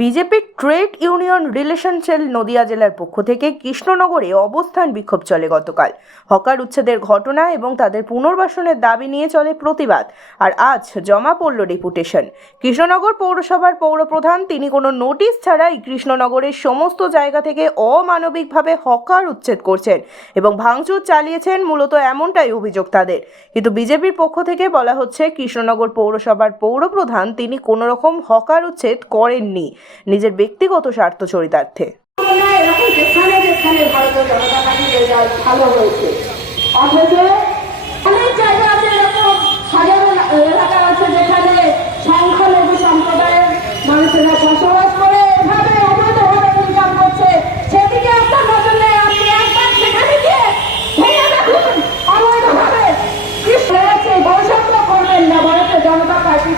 বিজেপির trade union relation cell Nadia জেলার পক্ষ থেকে কৃষ্ণনগরে অবস্থান বিক্ষোভ চলে গতকাল। হকার উচ্ছেদের ঘটনা এবং তাদের পুনর্বাসনের দাবি নিয়ে চলে প্রতিবাদ। আর আজ জমা পড়ল ডেপুটেশন। কৃষ্ণনগর পৌরসভার পৌরপ্রধান তিনি কোনো নোটিশ ছাড়াই কৃষ্ণনগরের সমস্ত জায়গা থেকে অমানবিকভাবে হকার উচ্ছেদ করছেন এবং ভাঙচুর চালিয়েছেন, মূলত এমনটাই অভিযোগ তাদের। কিন্তু বিজেপির পক্ষ থেকে বলা হচ্ছে কৃষ্ণনগর পৌরসভার পৌরপ্রধান তিনি কোনো রকম হকার উচ্ছেদ করেননি নিজের ব্যক্তিগত স্বার্থ চরিতার্থে।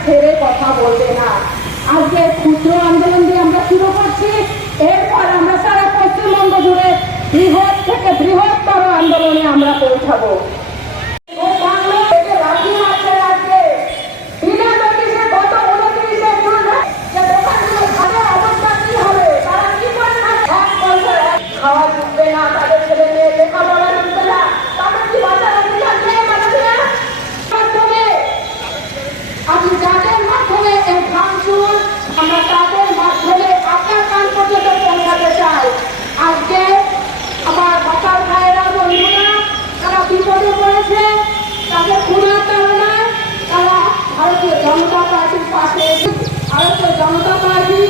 ছেড়ে কথা বলবে না। আজকে ক্ষুদ্র আন্দোলন দিয়ে আমরা শুরু করছি, এরপর আমরা সারা পশ্চিমবঙ্গ জুড়ে বৃহৎ থেকে বৃহত্তর আন্দোলনে আমরা পৌঁছাবো। খাওয়া ঢুকবে না, তাদের ছেলে মেয়ে লেখাপড়া ঢুকবে না, তাদের কি বাঁচার অধিকার নেই? আমি যাদের মাধ্যমে এই ভাঙচুর আমরা তাদের মাধ্যমে আপনার কান পর্যন্ত পৌঁছাতে চাই। আজকে আমার বাচ্চার ভাইয়েরা বন্ধুরা তারা বিপদে পড়েছে, তাদের খুনের কারণে তারা ভারতীয় জনতা পার্টির পাশে। ভারতীয় জনতা পার্টি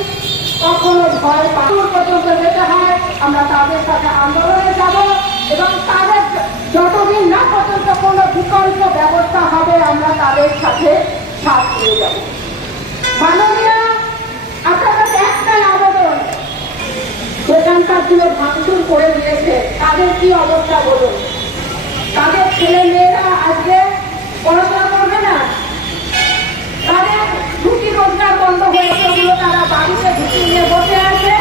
কখনো ভয় পাওয়ার পর্যন্ত যেতে হয়, আমরা তাদের সাথে আন্দোলনে যাব এবং তাদের যতদিন না পর্যন্ত কোনো বিকল্প ব্যবস্থা হবে আমরা তাদের সাথে সাথ দিয়ে যাব। মাননীয়, আপনার কাছে একটাই আবেদন, সেখানকার যে ভাঙচুর করে দিয়েছে তাদের কি অবস্থা বলুন? তাদের ছেলে মেয়েরা আজকে পড়াশোনা করবে না, তাদের রুটি রোজগার বন্ধ হয়েছে, ওগুলো তারা বাড়িতে ঢুকি নিয়ে বসে আছে,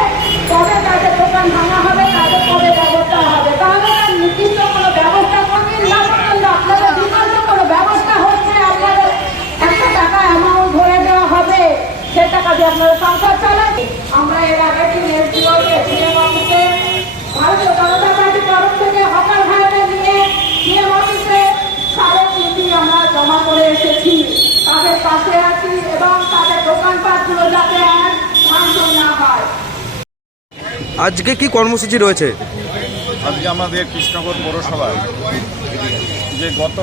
কবে তাদের দোকান ভাঙা হবে, তাদের কবে ব্যবস্থা হবে? তাহলে নির্দিষ্ট কোনো ব্যবস্থা করবেন না পর্যন্ত আপনাদের বিকল্প কোনো ব্যবস্থা হচ্ছে, আপনাদের একটা টাকা অ্যামাউন্ট ধরে দেওয়া হবে, সে টাকা দিয়ে আপনারা সংসার চালান। আমরা এর আগে ভারতীয় জনতা পার্টির তরফ থেকে হকার ভাইদের নিয়ে সিএম অফিসে 3.5 আমরা জমা করে এসেছি, তাদের পাশে আছি এবং তাদের দোকানপাটগুলো যাতে আর ভাঙচুর না হয়। আজকে কি কর্মসূচি রয়েছে? আজকে আমাদের কৃষ্ণনগর পৌরসভায় যে গত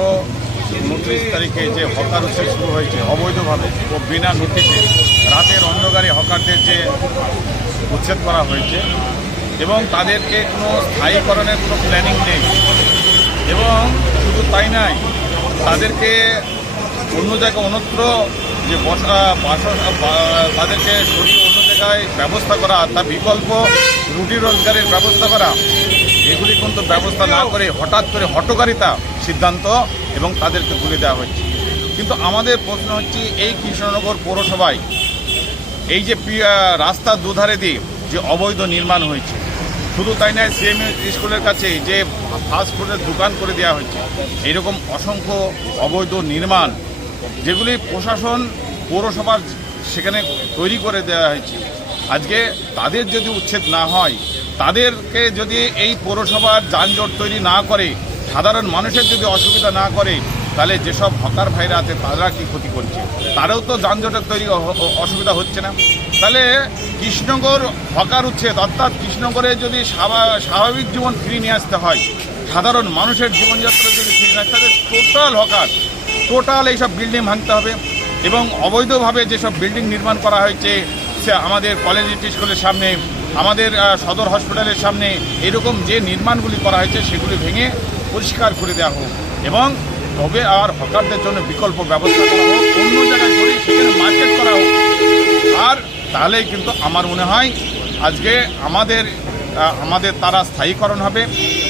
29 তারিখে যে হকার উচ্ছেদ শুরু হয়েছে অবৈধভাবে ও বিনা নোটিশে রাতের অন্ধকারে হকারদের যে উচ্ছেদ করা হয়েছে এবং তাদেরকে কোনো স্থায়ীকরণের কোনো প্ল্যানিং নেই, এবং শুধু তাই নয়, তাদেরকে অন্য জায়গায় অন্যত্র যে তাদেরকে সরিয়ে অন্য জায়গায় ব্যবস্থা করা, তার বিকল্প রুটি রোজগারের ব্যবস্থা করা, এগুলি কিন্তু ব্যবস্থা না করে হঠাৎ করে হঠকারিতা সিদ্ধান্ত এবং তাদেরকে তুলে দেওয়া হচ্ছে। কিন্তু আমাদের প্রশ্ন হচ্ছে, এই কৃষ্ণনগর পৌরসভায় এই যে রাস্তার দুধারে দিয়ে যে অবৈধ নির্মাণ হয়েছে, শুধু তাই নয়, সিএম স্কুলের কাছে যে ফাস্টফুডের দোকান করে দেওয়া হয়েছে, এরকম অসংখ্য অবৈধ নির্মাণ যেগুলি প্রশাসন পৌরসভার সেখানে তৈরি করে দেওয়া হয়েছে। আজকে তাদের যদি উচ্ছেদ না হয়, তাদেরকে যদি এই পৌরসভার যানজট তৈরি না করে, সাধারণ মানুষের যদি অসুবিধা না করে, তাহলে যেসব হকার ভাইরা আছে তারা কি ক্ষতি করছে? তারাও তো যানজটের তৈরি অসুবিধা হচ্ছে না। তাহলে কৃষ্ণনগর হকার উচ্ছেদ, অর্থাৎ কৃষ্ণনগরে যদি স্বাভাবিক জীবন ফিরিয়ে নিয়ে আসতে হয়, সাধারণ মানুষের জীবনযাত্রা যদি ফিরিয়ে নিয়ে আসতে হয়, টোটাল হকার, টোটাল এইসব বিল্ডিং ভাঙতে হবে এবং অবৈধভাবে যেসব বিল্ডিং নির্মাণ করা হয়েছে, সে আমাদের কলেজ স্কুলের সামনে, আমাদের সদর হসপিটালের সামনে, এরকম যে নির্মাণগুলি করা হয়েছে সেগুলি ভেঙে পরিষ্কার করে দেওয়া হোক এবং তবে আর হকারদের জন্য বিকল্প ব্যবস্থা করা হোক, অন্য জায়গায় করে সেখানে মার্কেট করা হোক। আর তাহলেই কিন্তু আমার মনে হয় আজকে আমাদের তারা স্থায়ীকরণ হবে,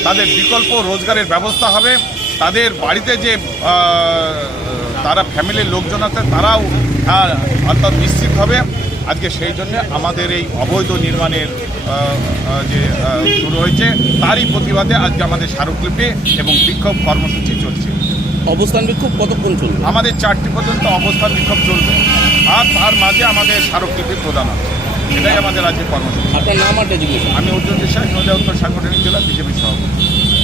তাদের বিকল্প রোজগারের ব্যবস্থা হবে, তাদের বাড়িতে যে তারা ফ্যামিলির লোকজন আছে তারাও অর্থাৎ নিশ্চিত হবে। আজকে সেই জন্য আমাদের এই অবৈধ নির্মাণের যে শুরু হয়েছে তারই প্রতিবাদে আজকে আমাদের স্মারকলিপি এবং বিক্ষোভ কর্মসূচি চলছে। অবস্থান বিক্ষোভ কতক্ষণ চলবে? আমাদের 4টি পর্যন্ত অবস্থান বিক্ষোভ চলবে, আর তার মাঝে আমাদের স্মারকলিপি প্রদান হবে। এটাই আমাদের রাজ্যের কর্মসূচি। আপনার নাম আর ডেজিগনেশন? আমি অর্জুন বিশ্বাস, নদিয়া উত্তর সাংগঠনিক জেলা বিজেপির সভাপতি।